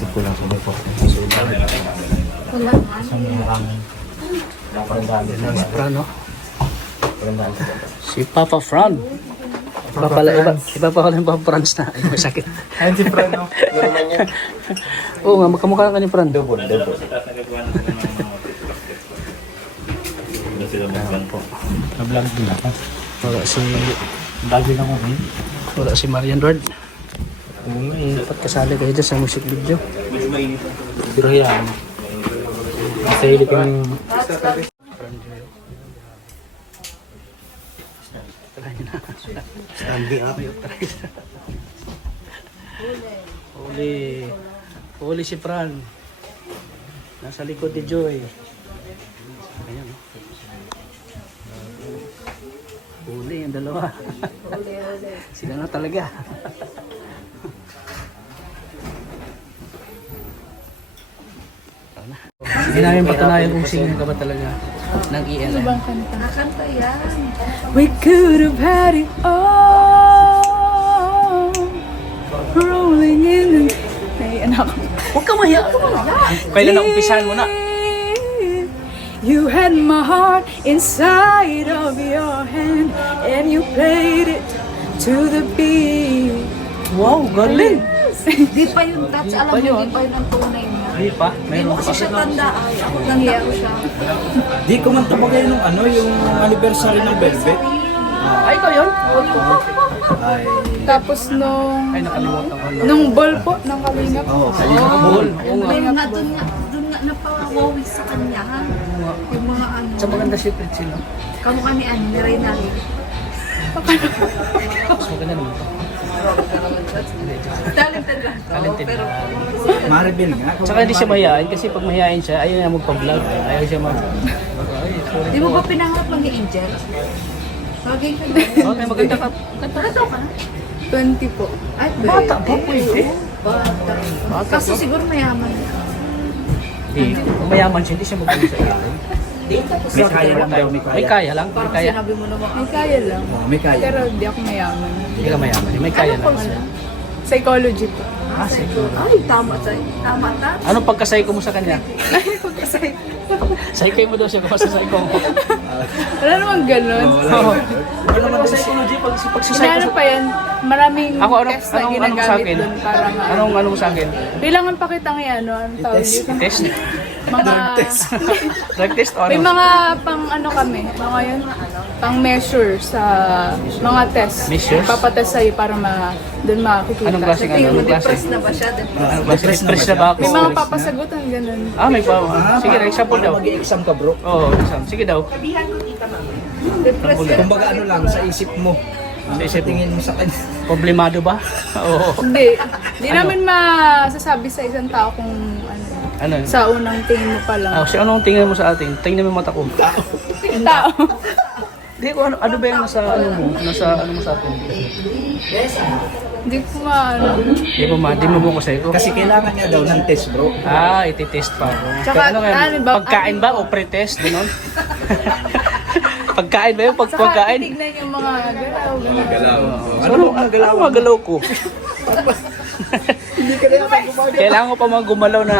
Naisip ko lang sabay po. So, Wala. sa mukhang naparandaan na Si Fran, no? parandaan ko. Si Papa Fran. Iba pala, iba pa pala yung Papa Franz na. Ay, may sakit. Ayun si Fran, no? Normal niya. Oo nga, magkamukha ka ni Fran. Double. Ayan po. Na-vlog din ako. Wala si Marian Ward. Dapat kasali kayo dyan sa music video. Pero yan. Nasa hili kang... Standing up. Huli si Fran. Nasa likod ni Joy. Ayan. Huli ang dalawa. Sila na talaga. Hindi namin patunayan kung sino ka ba talaga ng ELM. Nakanta yan. We could have had it all, rolling in the... Ay, anak. Huwag ka mahiya. Kailan na umpisahan mo na? You had my heart inside of your hand, and you played it to the beat. Wow, galing. Di pa yung touch, alam mo, di pa yun ang tunay niya. Hindi pa, Hindi mayroon mo pa. kasi siya tanda ay. Ako tanda ko siya. Di ko man tumagay nung ano, yung anniversary ng Velvet. Ay, ikaw yun? Ay, Tapos nung... Ay, nakalimutan ko. Nung ball po, ng kalingap. oo. Ball. Oo nga. Ayun nga, doon nga napawawis sa kanya. Ha? Yung mga ano. Sa maganda si Pritz sila. Kamukha ni Anne, ni Reynald. Mas maganda naman ito. Talented lang. Talented Pero, na. Maribel nga. Tsaka hindi siya mahihain kasi pag mahihain siya, ayaw niya magpa-vlog. Ayaw siya mag... Ay, sorry di mo po. ba pinangarap mag-angel? Bagay ka na. Okay, maganda ka. Nakataw ka na? 20 po. Ay, Bata ba? Pwede. Bata. Bata Kaso ba? siguro mayaman. Hindi. Kung mayaman siya, hindi siya mag-vlog sa ELM. May kaya lang daw, may May kaya. kaya lang. May Parang kaya. sinabi mo naman. May kaya lang. Oo, may kaya. Pero di ako mayaman. Hindi ka mayaman. May kaya lang. Psychology po. Ah, sige. Ay, tama sa'yo. Tama ta. Anong pagkasayko mo sa kanya? Pagkasay. Saykoy mo daw siya kung masasayko mo. Wala namang ganun. Oo. Ano naman sa psychology pag pagsasayko Inaano sa... pa yan? Maraming Ako, test na anong sa ginagamit akin? doon para nga. Ano mo sa akin? Kailangan pa kitang ano, anong tawag dito? Test? Mga... Drug test o May ano? mga pang ano kami, mga yun, pang measure sa mga test. Measures? Papatest sa'yo para doon makikita. Anong klaseng ano? Anong klase? Depressed na ba siya? Ano ba? Stress na ba ako? May mga papasagutan, ganun. Ah, may pa. Sige, example daw. Mag-i-exam ka, bro. Oo, exam. Sige daw. Depressed ka. Kumbaga ano lang, sa isip mo. Sa isip mo. Tingin mo sa kanya. Problemado ba? Oo. Hindi. Hindi namin masasabi sa isang tao kung ano. Ano? Sa unang tingin mo pa lang. Ah, anong tingin mo sa atin? Tingnan mo yung mata ko. Tao. Hindi ko ano ba yung nasa ano mo? Nasa ano mo sa atin? Hindi ko maano. Di mo ko sa'yo ko. Kasi kailangan niya daw ng test, bro. Ah, iti-test pa ako. Tsaka, Ano nga, ano ba- pagkain ba o pre-test? Ganon? Pagkain ba yun? Saka Pagkain? titignan yung mga galaw, ganun. Ano mga galaw ko? Kailangan ko pa mga gumalaw na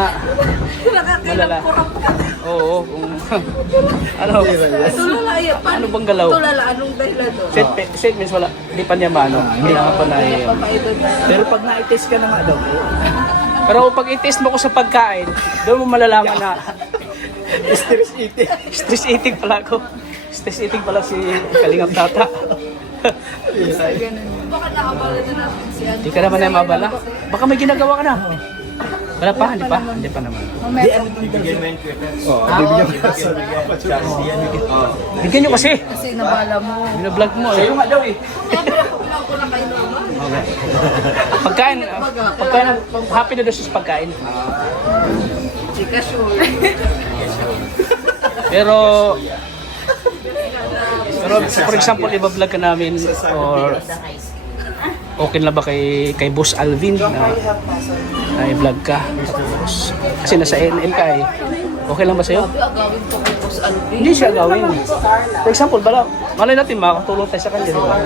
malala. Oo. Ano? Tulala, Ano bang galaw? Tulala, anong dahilan doon? Statements wala. Hindi pa niya maano. Hindi na pa na Papaidon na. Pero pag na-test ka na nga daw, bro. Pero pag i-test mo ko sa pagkain, doon mo malalaman na Stress eating. stress eating pala ako. Stress eating pala si Kalingap Tata. Ganun. Baka nakabala na natin si Anne. Hindi ka naman na mabala. Baka may ginagawa ka na. Wala pa, hindi pa. Hindi pa naman. Mamaya. Bigyan nyo kasi. Kasi nabala mo. Binablog mo eh. nga daw eh. Siyempre, ako ko na kayo naman. Pagkain, happy na doon sa pagkain. Chika sure. Pero for example, iba-vlog ka namin or okay na ba kay Boss Alvin na i-vlog ka? Tapos, kasi nasa NM ka eh. Okay lang ba sa'yo? Agawin ko kay Boss Alvin. Hindi siya gawin. For example, malay natin makakatulong tayo sa kanya, di ba?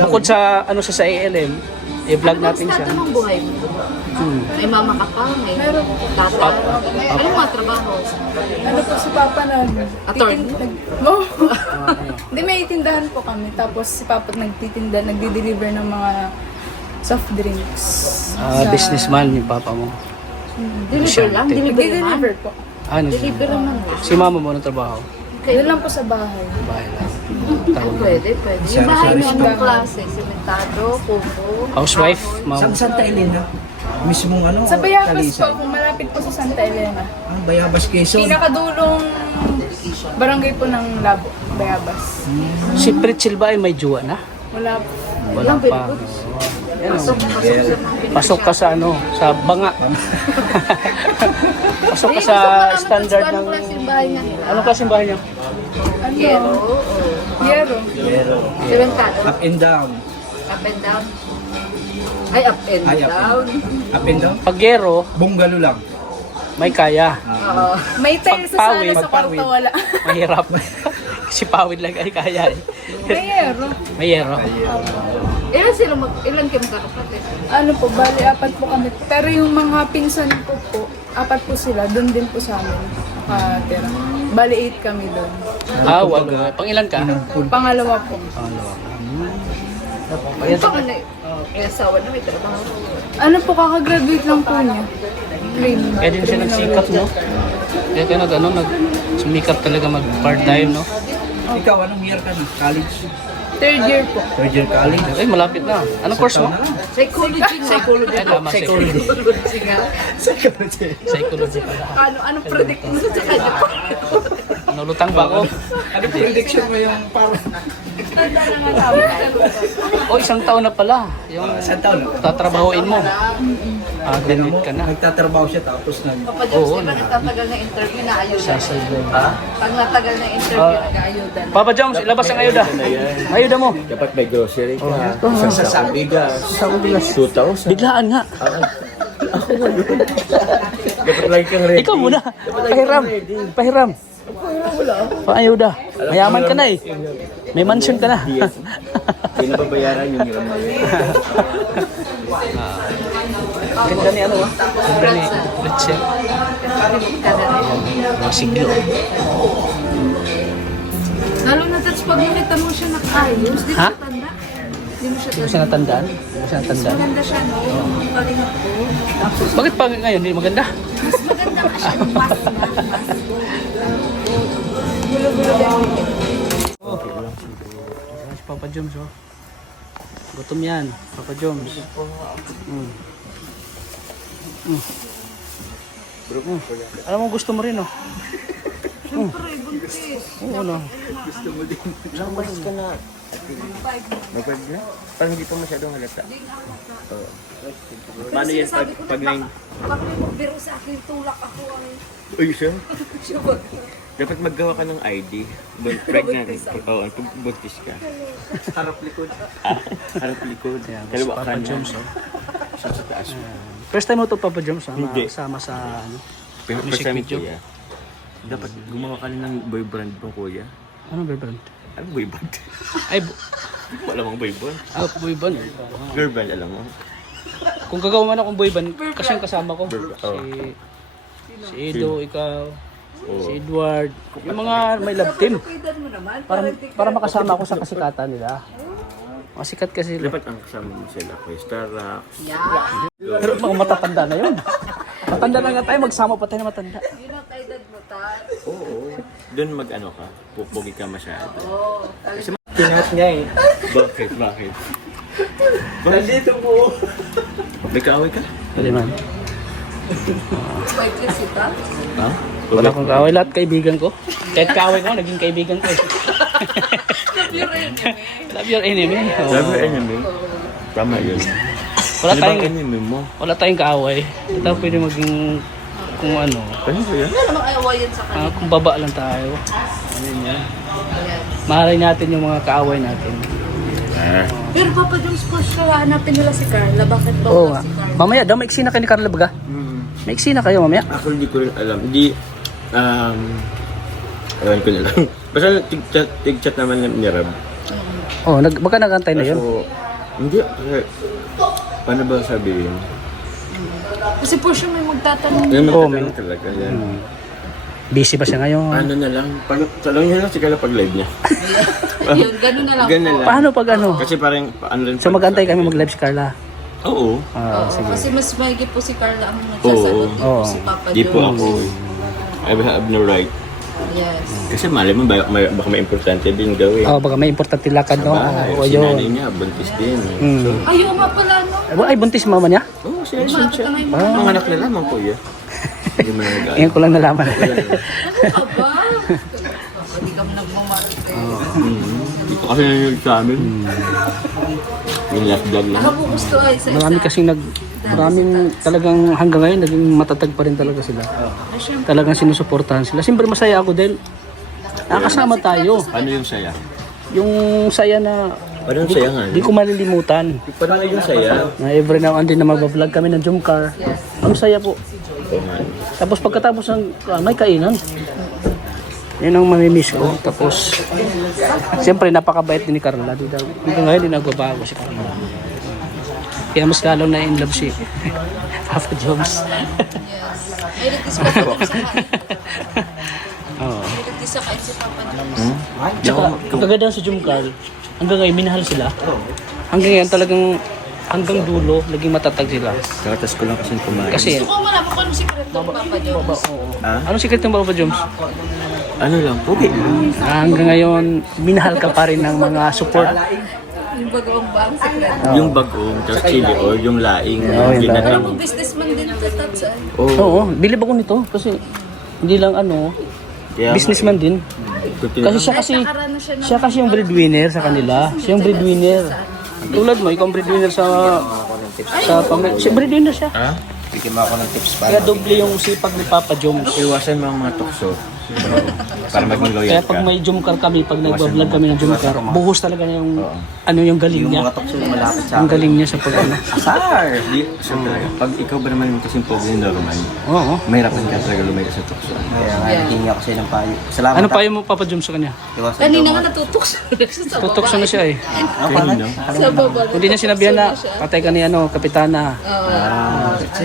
Bukod sa ano sa ALM, I-vlog natin siya. Ano bang buhay mo? May mama ka pa, may tata. Anong mga trabaho? Ano po si Papa na Attorney? No. Hindi, may tindahan po kami. Tapos si Papa nagtitinda, nagdi-deliver ng mga soft drinks. Businessman yung papa mo. Deliver lang? Deliver naman? Nagdi-deliver po. Deliver naman. Si mama mo ng trabaho? Doon lang po sa bahay. Bahay lang. Pwede. Yung bahay mo anong klase? Sementado, kubo? Housewife? Sa Santa Elena. Mismong ano? Sa Bayabas Talisay. po, kung malapit po sa Santa Elena. Ang Bayabas, Quezon. Pinakadulong barangay po ng Labo, Bayabas. Si Pritchel ba ay may jowa na? Wala po. Wala pa. Yan, oh. Pasok ka sa ano, sa banga. Pasok ka sa standard ng... Anong klase yung bahay niya? Anong klaseng bahay niya? Yero? Yero. Sementado? Up and down. Up and down? Ay, up and Ay, up and down. Up and down. Paggero, Bungalo lang. may kaya. Oo. May tiles sa Pagpawid. sana sa kwarto, wala. Mahirap. Si Pawid lang ay kaya eh. May Yero. May yero. Ilan kayo magkakapatid? Ano po, bali, 4 po kami. Pero yung mga pinsan ko po, 4 po sila, doon din po sa amin. Nakatira. Bali, 8 kami doon. Ah, walo. Pangilan ka? Pangalawa po. Yung pa na, may asawa na, may trabaho. Ano po, kakagraduate lang po niya. Green. Kaya din siya nagsikap, no? Kaya ka sumikap talaga mag part-time, no? Ikaw, anong year ka na? College? 3rd year po. Third year college? Ay, malapit na. Anong course mo? Psychology nga. Psychology. Ay, tama, psychology. Psychology nga. Psychology. Psychology pala. Anong predict mo sa kanya pa? Nalutang ba ako? Ano prediction mo yung parang... O, isang taon na pala. Yung Saan taon na? tatrabahoin mo. Ah, graduate ka na. Nagtatrabaho siya tapos Papa Jones, di ba nagtatagal na interview na ayudan? Ha? Pag natagal na interview, nag-ayudan. Papa Jones, ilabas ang ayuda. Ayuda mo. Dapat may grocery ka. Isang sakong bigas. Sakong bigas. 2,000. Biglaan nga. Dapat lagi kang ready. Ikaw muna. Pahiram. Pahiram. Paayuda. Mayaman ka na eh. May mansion ka na. Pinababayaran yung hiram na yun. Ganda ni ano ah. Ganda ni Richel. Mga siglo. Lalo na that's pag nakita mo siya nakaayos, di mo Ha? siya tanda. Di mo siya Hindi mo tanda. siya natandaan? Hindi mo siya natandaan? Maganda siya, no? Kalingap ko. Tapos, Bakit pa ngayon hindi maganda? mas maganda nga siya. Mas na. Gulo-gulo din. Si Papa Joms oh. Gutom yan, Papa Joms. Alam mo gusto mo rin oh. Siyempre, buntis. Oo no. Magpag na? Parang hindi pa masyadong halata. Paano yan pag nine? Bakit mo biro sa akin, tulak ako ay. Uy, siya? Siya ba? Dapat maggawa ka ng ID. Pregnant. Oo, pag buntis ka. harap likod. Harap likod. Kaya si Kaliwa Papa ka na. Joms oh. Siya sa taas. First time mo to Papa Joms ah, Hindi. sama sa ano. Pero Music first time video. kuya. Dapat gumawa ka rin ng boy brand mo, kuya. Anong boy band? Ano boy band? Ay, Wala mong boy band. boy band. Girl band, alam mo. Kung gagawa man akong boy band, kasi yung kasama ko. Oh. Si Edo, ikaw, Oh. si Edward, yung mga may love team. Kapitan mo naman. Para makasama ako sa kasikatan nila. Masikat kasi sila. Dapat ang kasama mo sila, Kuya Starrock. Yeah. Pero mga matatanda na yun. Matanda na nga tayo, magsama pa tayo na matanda. Yun ang kaedad mo, ta. Oo. Doon mag-ano ka, pupugi ka masyado. Oo. Tinat niya eh. Bakit? Bakit? Nandito po. May kaaway ka? Kaliman. May kisita. Ha? Wala akong kaaway. Lahat kaibigan ko. Kahit kaaway ko, naging kaibigan ko eh. Love your enemy. Oo. Love your enemy? Tama yun. Wala Ano bang tayong, enemy mo? wala tayong kaaway. Ito pwede maging kung ano. Ano ba yan? Ano namang ayawayan sa kanya? Kung baba lang tayo. Ano yun yan? Ayan. Mahalin natin yung mga kaaway natin. Pero Papa Jones, kung siya hanapin nila si Carla, bakit ba Oo wala nga. si Carla? Mamaya, daw maiksi na kayo ni Carla Baga. Maiksi na kayo mamaya. Ako hindi ko rin alam. Hindi, ewan ko na lang. Basta tig-chat naman ni Rab. Oh, baka nagantay na yun. So, hindi, kasi Paano ba sabihin? Kasi for sure may magtatanong. Yung Oo, magtatanong talaga yan. Busy ba siya ngayon? Ano na lang, talong nyo lang sigala pag live niya. Yun, ganun na lang Ganun po. lang. Paano pag ano? Kasi parang, ano rin. So mag-antay kami mag-live si Carla. Oo. Ah, Oo, sige. kasi mas maigi po si Carla ang nagsasagot, di po Oo. si Papa Di po Jones. ako. I have no right. Yes. Kasi mali mo, baka may importante din gawin. Oh, baka may importante lakad, no? Bahay, Oo, si nanay yun. niya, buntis din. Mm. So, Ayaw nga pala, no? Ay, buntis mama niya? oo, sinasyon siya. Bakit Mga anak na lamang po yan. Hindi mo na nag-aano. Ngayon ko lang nalaman. Ano ka ba? Hindi kami nagmamarites. Dito kasi nanonood sa amin. Yung last vlog lang. Ako po gusto ay sa Marami kasing maraming talagang hanggang ngayon naging matatag pa rin talaga sila. Talagang sinusuportahan sila. Siyempre masaya ako dahil nakasama tayo. Ano yung saya? Yung saya na Ano yung saya nga? di ko malilimutan. Paano yung saya? Na every now and then na mag-vlog kami ng Jumcar. Ang saya po. Oo nga. Tapos pagkatapos ng may kainan. Yun ang mamimiss ko. Tapos, siyempre napakabait din ni Carla. Hanggang ngayon, di nagbabago si Carla. Kaya mas lalo na in love si Papa Jones. May nagtis pa po sa kain. Oo. May nagtis sa kain si Papa Jones. Tsaka, ang kaganda sa Jumcar, hanggang ngayon, minahal sila. Hanggang ngayon, talagang hanggang dulo, naging matatag sila. Kakatas ko lang kasi kumain. Kasi, Gusto ko malaman kung anong sikreto ng Papa Jones. Ha? anong secret ng Papa Jones? Ano lang, pugi. Hanggang ngayon, minahal ka pa rin ng mga support. Yung bagong ba ang sikreto? Yung bagong, tapos chili oil, yung laing. Oo, yung ginatang. Pero businessman din ito, Tatsan. Oo. Oo, bilib ako nito. Kasi, hindi lang Kaya nga, businessman din. Kasi Nakarana siya ng siya kasi yung breadwinner sa kanila. Siya yung breadwinner. Tulad mo, ikaw ang breadwinner sa pamilya. Siya breadwinner siya. Ha? Bigyan mo ako ng tips para. Kaya doble yung sipag ni Papa Jones. Iwasan mo ang mga tukso. Para maging Kaya loyal pag ka. may Jumcar kami, pag nagbablog kami ng Jumcar, buhos talaga niya yung yung galing Yung niya. mga tokso na malapit sa Ang galing niya sa pag Asar! Di, siyempre, pag ikaw ba naman yung kasing pogi ni Norman, Oo. mahirapan ka talaga lumayas sa tukso. Kaya nga, hindi ako sa'yo ng payo. Salamat. Ano pa yung mo Papa Jones sa kanya? Iwasan Kanina daw nga mga- natutok siya. Sa Tutok siya na siya eh. Ano pa na? Sa baba. Kung di niya sinabihan na patay ka ni Kapitana. Si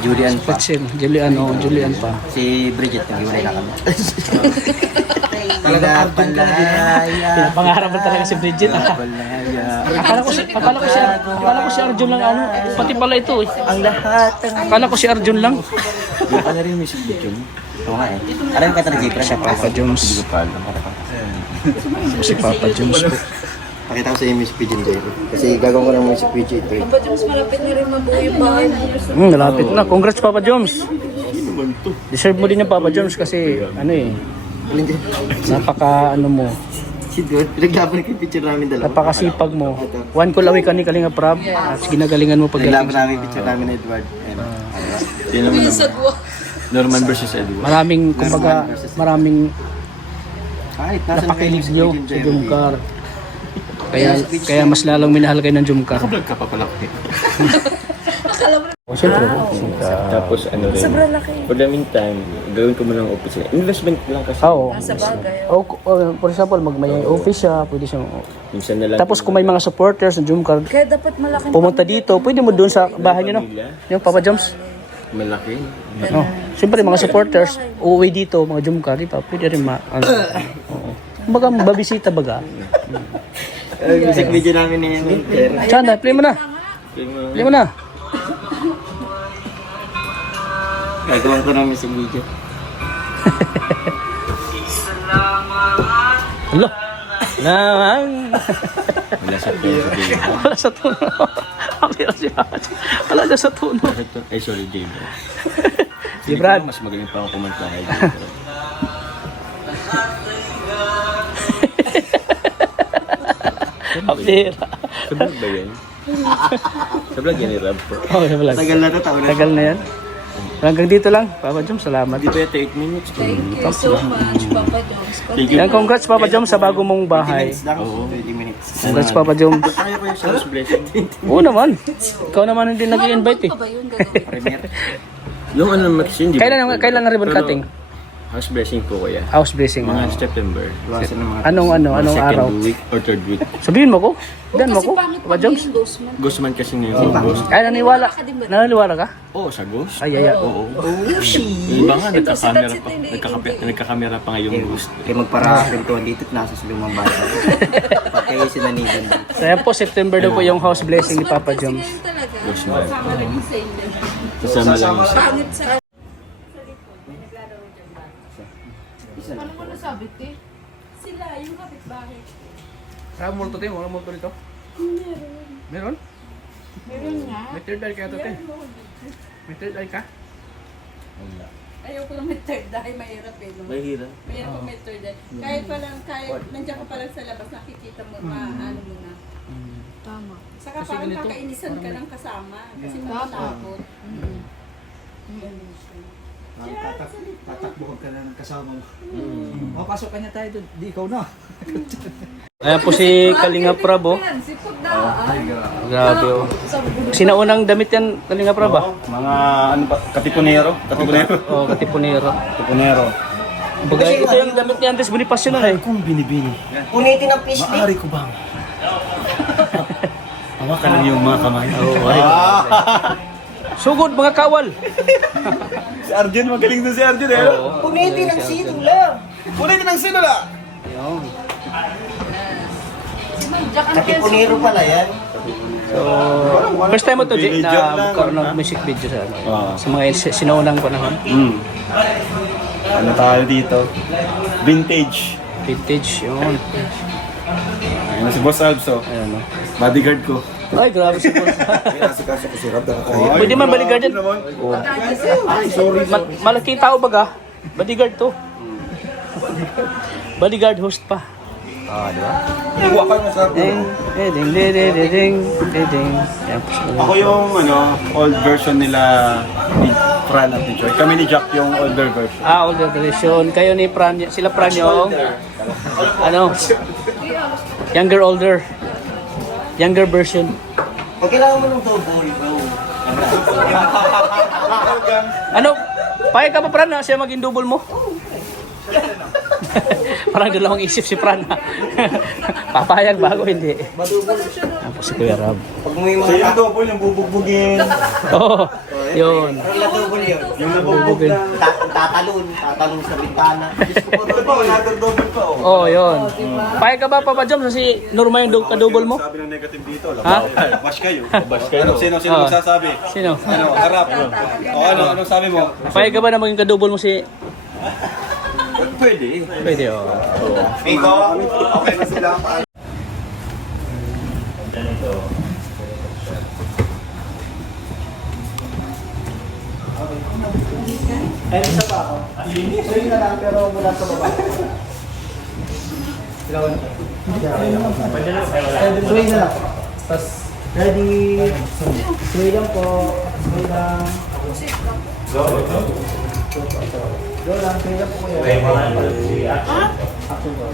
Julian pa. Patsil, Julian pa. Si Bridget, nag-iwalay na kami. Palaya. Pangarap na talaga si Bridget. Palaya. Akala ko si Arjun lang pati pala ito eh. Ang lahat ng... Akala ko si Arjun lang. Yung ka na rin yung music video mo. Oo nga eh. Alam mo kaya talaga siya pa. Papa Jones. Hindi ko pa alam. Si Papa Jones po. Pakita ko sa iyo yung music video nito. Kasi gagawin ko ng music video ito. Papa Jones, malapit na rin mabuo yung bahay mo. Malapit na. Congrats Papa Jones. Deserve mo din yung Papa Jones kasi napaka mo. Si Dod, pinaglaban ko yung picture namin dalawa. Napakasipag mo. One call away ka ni Kalinga Prab. At ginagalingan mo Pinaglaban pagdating. namin yung picture namin na Edward. Ayun. Sino mo Yung naman? sagwa. Norman versus Edward. Maraming Kahit nasa napakilig nyo sa Jumcar. Kaya mas lalong minahal kayo ng Jumcar. Vlog ka pa pala. Siyempre. Tapos ano rin. Sobrang laki. For the meantime, gawin ko mo ng office. Investment lang kasi. Oo. Sa bagay. For example, may office siya, pwede siyang... Minsan na lang. Tapos kung may mga supporters ng Jumcar, Kaya dapat malaking pumunta dito, pwede mo doon sa bahay niyo, no? Yung Papa Jones. Malaki. Oh. Siyempre, mga supporters, uuwi dito, mga Jumcar, di ba? Pwede rin oo. Baga, babisita baga. music video namin ni Winter. Chana, play mo na. Play mo na. Gagawin ko ng music video. Alo. Namang. Wala sa tono. Wala sa tono. Wala na sa tono. Ay, sorry, Jay. Si Brad. Mas magaling pa ako kumanta kay Kapira. Sa vlog ba yan? Sa vlog yan ni Rob. Oh, sa vlog. Tagal na to, taon na. Tagal na yan. Hanggang dito lang. Papa Joms, salamat. Hindi pa yata 8 minutes. Thank you so much, Papa Jones. Thank you. Yan, congrats Papa Joms sa bago mong bahay. Minutes lang. 20 minutes. Congrats Papa Joms. Kaya ko yung Sarah's blessing. Oo naman. Ikaw naman hindi nag-i-invite eh. Ano ba yun gagawin? Premiere. Yung ano, Max, hindi ba? Kailan ang ribbon cutting? House blessing po kuya. House blessing. Mga September. Anong Mga araw? second week or third week. Sabihin mo ko? Dan mo Kasi ko? pangit Papa Joms? endorsement. Guzman kasi ngayon. Ghost. Ay, naniniwala ka? Oo, sa ghost. Ay, ay, ay. Oo. Yung iba nga, nagkakamera pa ngayon ghost. Kaya magparating ko dito at nasa silumang bata. Patay sinanigan dito. Kaya po, September daw po yung house blessing ni Papa Joms. Guzman. Kasama rin yung sa inyo. Kasama lang yung sa... Pangit sa... Ano mo nasabi, te? Sila, yung kapitbahay. Saan multo tayo? Walang multo dito? Meron? Meron nga. May third eye kaya tate? May third eye ka? Ayoko lang may third eye, mahirap eh. No? Mahirap. Mahirap kung may third eye. Kahit nandiyan ka pa lang sa labas, nakikita mo, maano mo na. Tama. Saka Kasi parang ganito, kakainisan ka ng kasama. Kasi matatakot. Ganun siya. Tatakbuhan ka na ng kasama mo. Mapasok ka niya tayo doon. Di ikaw na. Ayan po si Kalinga Prab, oh. Sipod na. Grabe, oh. Sinaunang damit yan, Kalinga Prab, ah? Mga ano pa, katipunero. Oh, katipunero. Katipunero. Bagay, ito yung damit ni Andres Bonifacio nun, eh. Kung binibini. Punitin ang fish dip. Maaari ko bang? Hawakan lang yung mga kamay. Sugod, mga kawal! Si Arjun, magaling doon si Arjun eh. Punitin ang sinula. Punitin ang sinula. Ayun. Katipunero pala yan. So, first time mo to, Jay, na magkaroon ng music video sa, sa mga sinaunang panahon. Ano tayo dito? Vintage. Vintage, yun. Ayun na si Boss Albso. Ayan, oh. Bodyguard ko. Ay, grabe si Boss. Pinasikaso ko si Rab. Pwede man bodyguard yan. Malaking tao baga. Bodyguard to. Bodyguard host pa. Iwa kayo masarap. Ding, ding, ding, ding, ding, ding, ding. Yan po sila. Ako yung old version nila ni Fran at ni Joy. Kami ni Jack yung older version. Ah, older version. Kayo ni Fran, sila Fran yung older. Younger version. Pag kailangan mo ng double, bro. Ano? Payag ka pa, Fran, na siya maging double mo? Parang dalawang isip si Fran. Papayag bago hindi. Tapos si Kuya Rab. Pag may So yung mga double yung bubugbugin. Oo, yun. Parang double yun. Yung nabugbog na. Tatalon sa bintana. Ito pa, another double pa oh. Oo, yun. Payag ka ba, Papa Joms, si Norma yung ka-double mo? Sabi ng negative dito, Ha? bash kayo. Bash kayo. Sino magsasabi? Sino? Ano, harap. O ano sabi mo? Payag ka ba na maging ka-double mo si... Pwede. Pwede, oo. Ikaw, okay na sila. Ay, isa pa ako. Swing na lang, pero mula sa baba. Swing na lang. Tapos, ready. Swing lang po. Swing lang. Go lang, swing lang po kuya. Action po.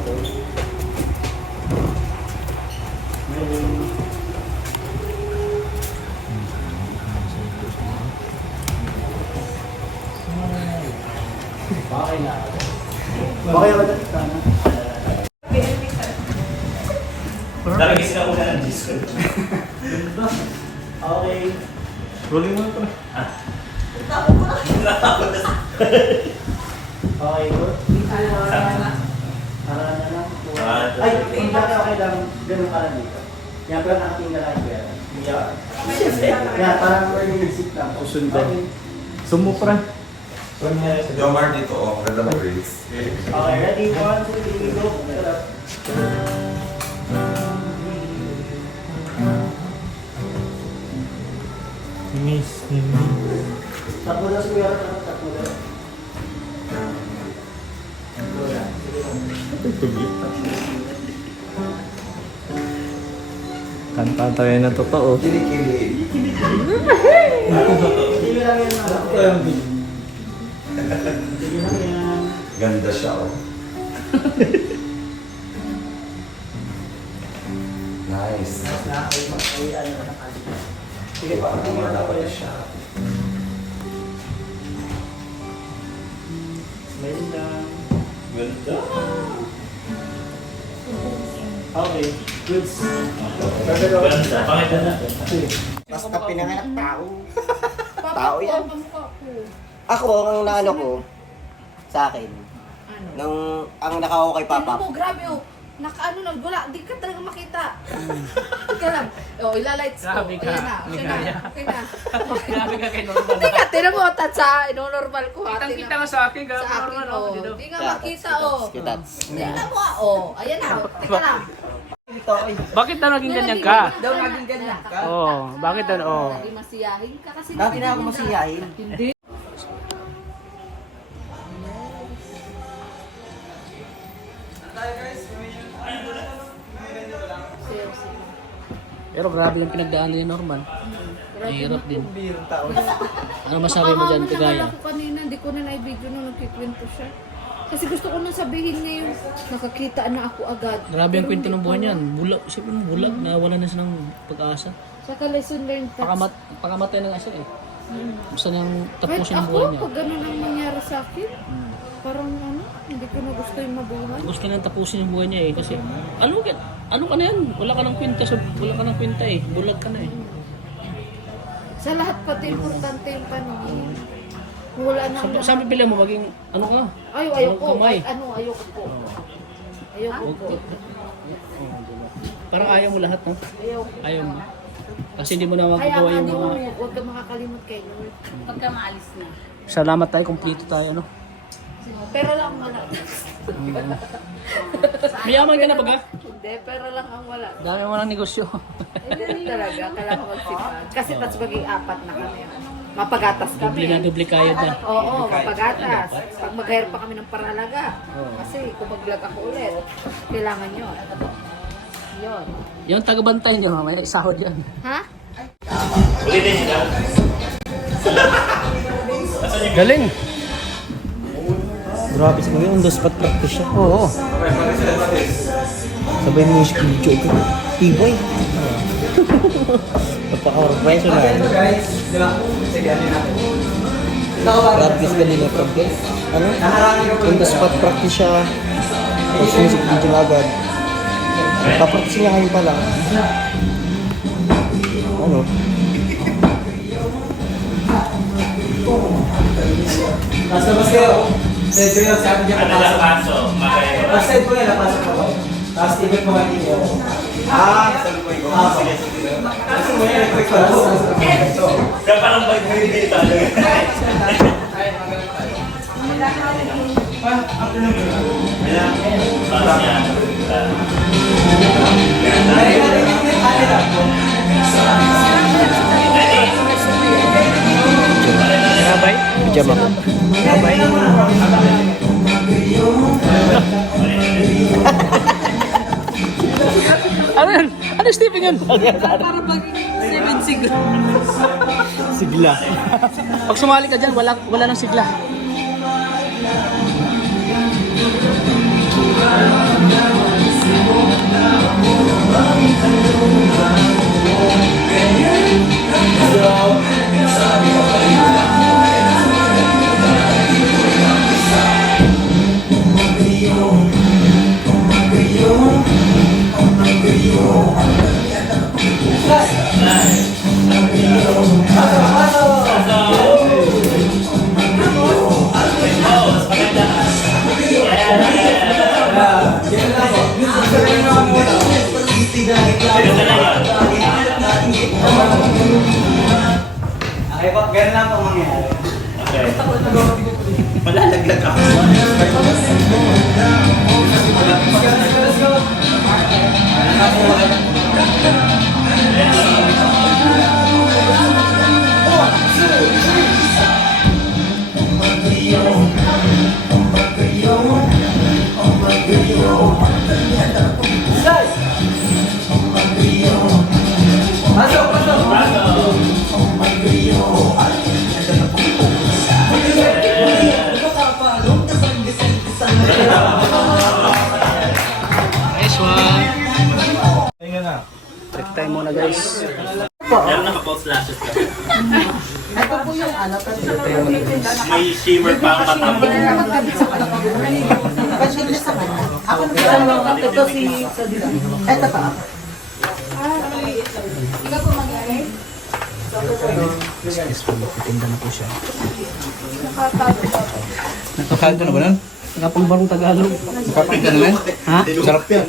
Okay na. Okay na ba sana? Okay. Rolling mo ito. Okay, good. Ay, hindi okay lang. Ganun ka lang dito. Yan, pero nakatingala yung pera. Yan, parang mag-isip lang. Susundan. Sumupra. Jomar dito, oh. Ganda mo, Grace. Okay, ready? 1, 2, 3, go. Takbo na si Kuya. Takbo na. Kanta tayo na totoo. Kilikili. Hindi lang yan. Hindi lang yan. Ganda siya, oh. Nice. Sige, Parang dapat siya. Smile lang. Ganda. Okay, goods. Ganda. Pakita natin. Basta pinanganak tao. Tao yan. Ako, ang naano ko, sa akin, nung ang nakako kay Papa. Ano mo, grabe oh. Nakaano lang, wala, di ka talaga makita. Di ka lang. Oh, ilalights ko. Grabe ka. Ayan na, okay na, okay na. Grabe ka kay normal. Hindi ka, tinan mo, tatsa, normal ko. Kitang kita nga sa akin, Sa grabe akin, normal. oh. Oh, dito. Di nga makita, oh. Kitats. Tingnan mo, oh. Ayan na, teka lang. Bakit na naging ganyan ka? Daw naging ganyan ka. Oh, bakit na? Oh. Naging masiyahin ka kasi. Dati na ako masiyahin. Hindi. Pero grabe yung pinagdaanan ni Norman. Mahirap din. Ano masabi mo dyan, Kagaya? Ako kanina, hindi ko na na-video nung nagkikwento siya. Kasi gusto ko nang sabihin niya yung nakakita na ako agad. Grabe ang Pero kwento hindi ng ko buhay na. niyan. Bulag, isipin mo bulag, nawala na siya ng pag-asa. Saka lesson learned. Pakamatay na nga siya eh. Gusto niyang Kahit tapusin ang ako, buhay niya. pag ganun ang nangyari sa akin, parang ano, hindi ko na gusto yung mabuhay. Gusto niyang tapusin yung buhay niya eh. Kasi ano ka na yan? Wala ka ng kwenta, wala ka ng kwenta eh. Bulag ka na eh. Sa lahat pati importante yung paningin. Wala na ang Sabi pala mo maging ano ka? ayoko. kamay. Ayoko po. Ayoko po. Parang ayaw mo lahat, no? Ayoko. Ayaw mo. Kasi hindi mo na Kaya magagawa nga yung di mo, mga... huwag ka makakalimot kay Lord. Pagka maalis na. Salamat tayo, kompleto tayo, ano? Pero lang wala. Mayaman ka na ba ka? Hindi, pero lang ang wala. Dami mo ng negosyo. Talaga, kailangan magsipag. Kasi tas maging apat na kami. Mapagatas kami. Dubli kayod na. Oo, mapagatas. Pag mag-hire pa kami ng paralaga. Kasi kung mag-vlog ako ulit, kailangan yun. Yun. Yung taga-bantay niyo, may sahod yan. Ha? Galing. Grabe sa mga on the spot practice siya. Oo. Sabay mo yung video ko. Tibay. Napaka-professional. Practice ka nila practice. Ano? On the spot practice siya. Tapos music video na agad. Papractice niya ngayon pala. Ano? Basta kayo. Send ko yung sabi niya papasok. Send ko yan, napasok ako. Tapos tigil ko nga niyo. Send ko yung sige. Kasi mo yan, request ko. Kaya parang bag mo yung data. Sabay? Pijam ako. Sabay? Ano yun? Ano Stephen yun? Sigla. Pag sumali ka dyan, wala nang sigla. Okay po, ganun lang po mangyayari. Okay. Malalaglag ako. Nice one. Tingnan na. Check time muna guys. Meron naka-pulse lashes ka. Ito po yung ano, May shimmer pa ang Hindi na naman kabit sa kanya. Pagsin na sa kanya. Ako na ito si... Ito pa. Ikaw po magyari? Tinda na po siya. Nakakanto na ba nun? Nakapangbarong Tagalog. Nakakanto na nun? Ha? Sarap yan.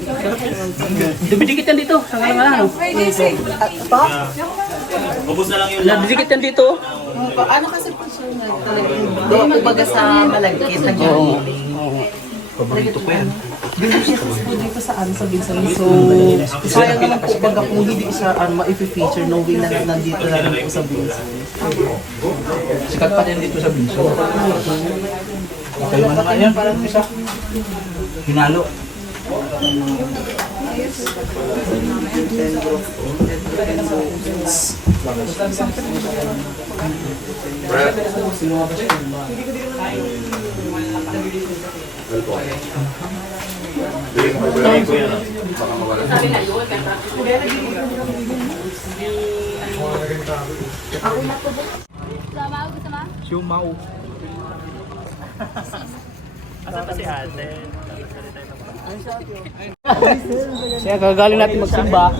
Dumidikit yan dito. Sa ngalan. Ubus na lang yung Dumidikit yan dito. Ano kasi po siya talagang kumbaga sa malagkit na Oo. Paborito ko yan. dito sa ano sa Binsan. So, sayang naman po baga kung hindi siya ma-feature knowing na nandito na lang po sa Binsan. Sikat pa din dito sa Binso. Kalma na nga yan. Parang isa. Hinalo. Siumao. Kaya kagaling natin magsimba,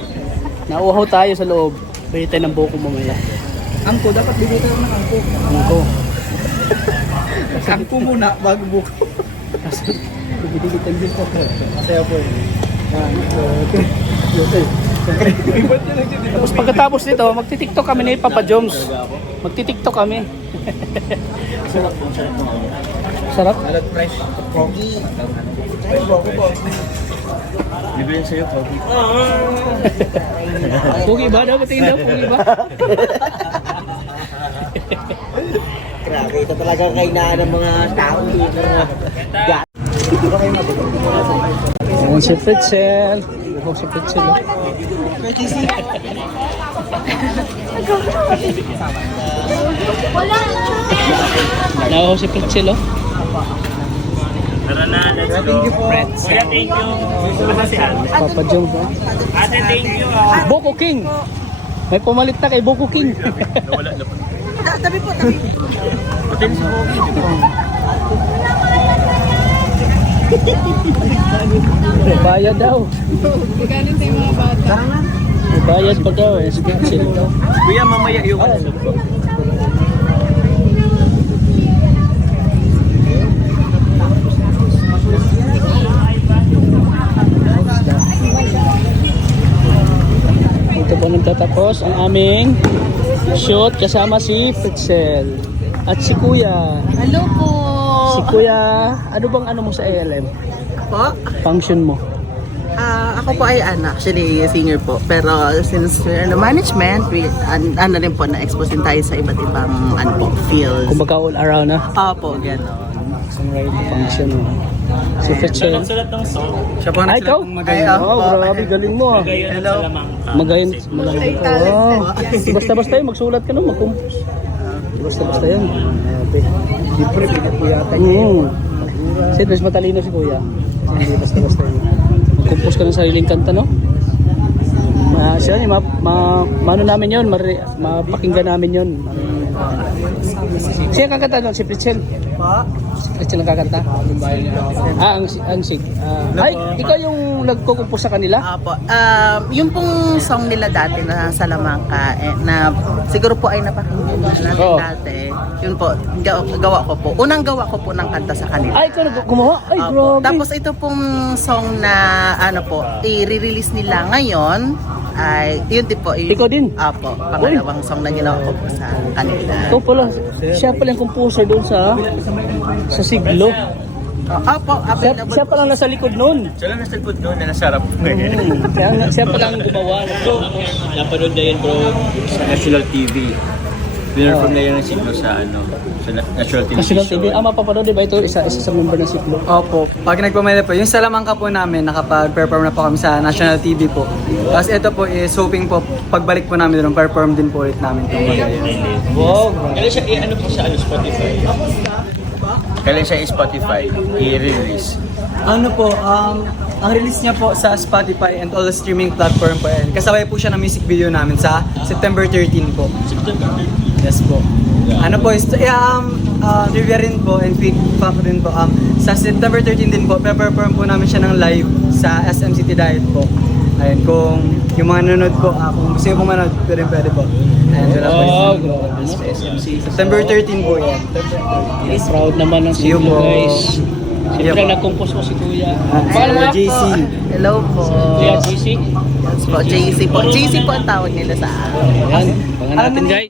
nauuhaw tayo sa loob. Pwede tayo ng buko mamaya. Angko, dapat bigay tayo ng angko. Angko. Angko muna bago buko. Kasi bibilitan dito. Masaya po yun. Tapos pagkatapos nito, magti-tiktok kami ni Papa Joms. Magti-tiktok kami. Sarap? Alat fresh. Pogi. Ay, buko po. Bibigyan sa'yo, Pogi. Pugi ba? Dapat tingin daw, pugi ba? Grabe, ito talaga kainaan ng mga tao dito. Ayan si Fritzel. Ako si Fritzel. Ako si Fritzel. Tara na, let's go. Kuya, thank you. Basta si Al. Papa Joms. Ate, thank you. Ah. Boko King. May pumalit na kay Boko King. Nawala na po. Tabi po, tabi. Hotel si Pogi. May bayad daw. May bayad pa daw eh. Si Fritzel daw. Kuya, mamaya yung Ito po nagtatapos ang aming shoot kasama si Fritzel at si Kuya. Hello po. Si Kuya, ano bang ano mo sa ALM? Po? Function mo? Ako po ay actually senior po. Pero since we're in the management, ano rin po, na-expose din tayo sa iba't ibang field. Kumbaga all around na. Opo, gano'n. Function mo. Si Fritzel. sulat ng song. Siya po Ay, ikaw? magayon. Oh, grabe, galing mo ah. Hello. Magayon, malamang ka. Oh. Basta-basta yun, magsulat ka no, mag-compose. Basta-basta yun. Grabe. Siyempre, bigat po yata niya. Kasi mas matalino si Kuya. Kasi hindi basta-basta yun. Mag-compose ka ng sariling kanta, no? Siya yun, maano namin yun, mapakinggan namin yun. Siya kakanta doon, si Fritzel. Si Fritzel ang kakanta. Ay, ikaw yung nagkukumpos sa kanila? Opo. Yung pong song nila dati na Salamanca, na siguro po ay napakinggan natin Oo. dati. Yun po, gawa ko po. Unang gawa ko po ng kanta sa kanila. Ay, ikaw gumawa? Ay, Opo. grabe. Tapos ito pong song na ano po, i-release nila ngayon ay yun din po. Ikaw din? Opo, pangalawang song na ginawa ko po sa kanila. Ikaw pala, siya pala yung composer doon sa Siglo. Opo, Siya pala nasa likod noon. Siya lang nasa likod doon na nasarap. Siya pala ang gumawa. Napanood na yun bro sa National TV. Pinarform na yan ng Siglo sa sa National TV. National TV. Mapapanood ba ito? Isa sa member ng Siglo. Opo. Pag nagpamela po, yung Salamanca po namin, nakapag-perform na po kami sa National TV po. Tapos ito po is hoping po, pagbalik po namin doon, perform din po ulit namin ito. Wow. Kailan siya i-ano po sa Spotify? Kailan siya i-Spotify? I-release? Ano po, ang release niya po sa Spotify and all the streaming platform po yan. Kasabay po siya ng music video namin sa September 13 po. September 13. Yes po. Ano po, trivia rin po and quick fact rin po. Sa September 13 din po, pe-perform po namin siya ng live sa SM City Diet po. Ayun, kung yung mga nanonood po, kung gusto nyo po manood, pwede po. Ayun, wala po. Oh, grabe sa SMC. September 13 po yan. Proud naman ng See you Siglo po. guys. See you Siyempre po. nag-compose ko si Kuya. Hello, Paano nga? JC. Hello po. Kuya GC. Yes po, JC po. JC po ang tawag nila sa akin. Ayan, pangan natin guys.